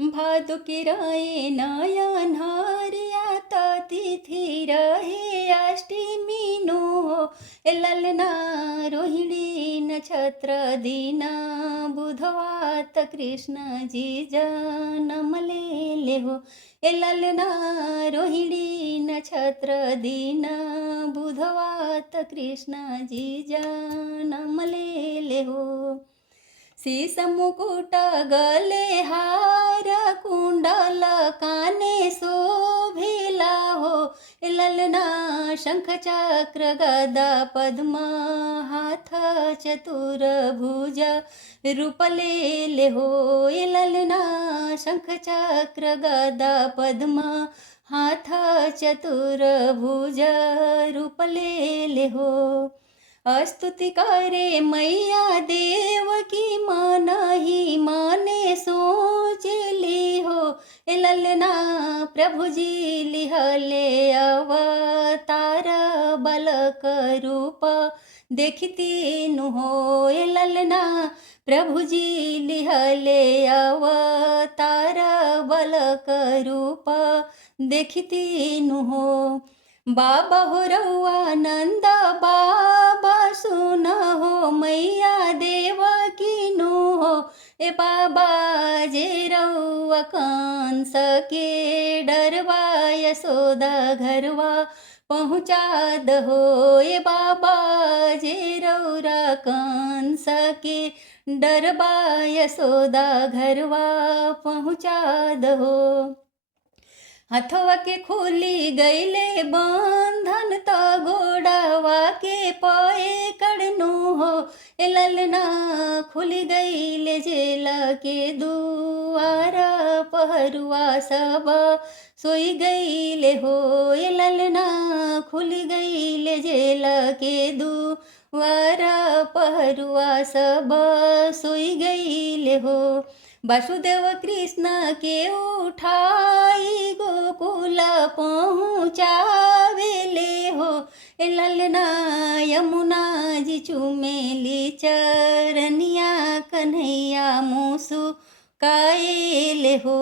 भादो के राये नयन हरिया त तिथि रहे अष्टमी नो ए ललना रोहिणी नक्षत्र दिन बुधवा त कृष्ण जी जन्म ले हो ए ललना रोहिणी नक्षत्र दिन बुधवा त कृष्ण जी जन्म ले हो शीस मुकुट गले हार कुंडल काने शोभिला हो ललना शंख चक्र गदा पद्म हाथ चतुर्भुज रूपले हो ललना शंख चक्र गदा पद्म हाथ चतुर्भुज रूपले हो स्तुति करे मैया देव की मन ही माने सोच ली हो ललना प्रभु जी लिहले अवतार बलक रूप देखती नु हो ललना प्रभु जी लिहले अवतार बलक रूप देखती नु हो बाबा हो रउआ नंद बाबा सुन हो मैया देव की नु हो ए बाबा जे रउआ कंस के डरवा यशोदा घरवा पहुँचा दहो ए बाबा जे रउरा कंस के डरवा यशोदा घरवा पहुँचा दहो हथवा के खुली गईले बंधन त घोड़ावा के पाए कड़नू हो ए ललना खुली गईले जेल के दुआर पहरुआ सब सोई गईले हो ए ललना खुली गईले जेल के दुआर पहरुआ सब सोई गईले हो वासुदेव कृष्ण के उठाई गोकुल पहुँचावेले हो ए ललना यमुना जी चुमेली चरनिया कन्हैया मुसु काएले हो।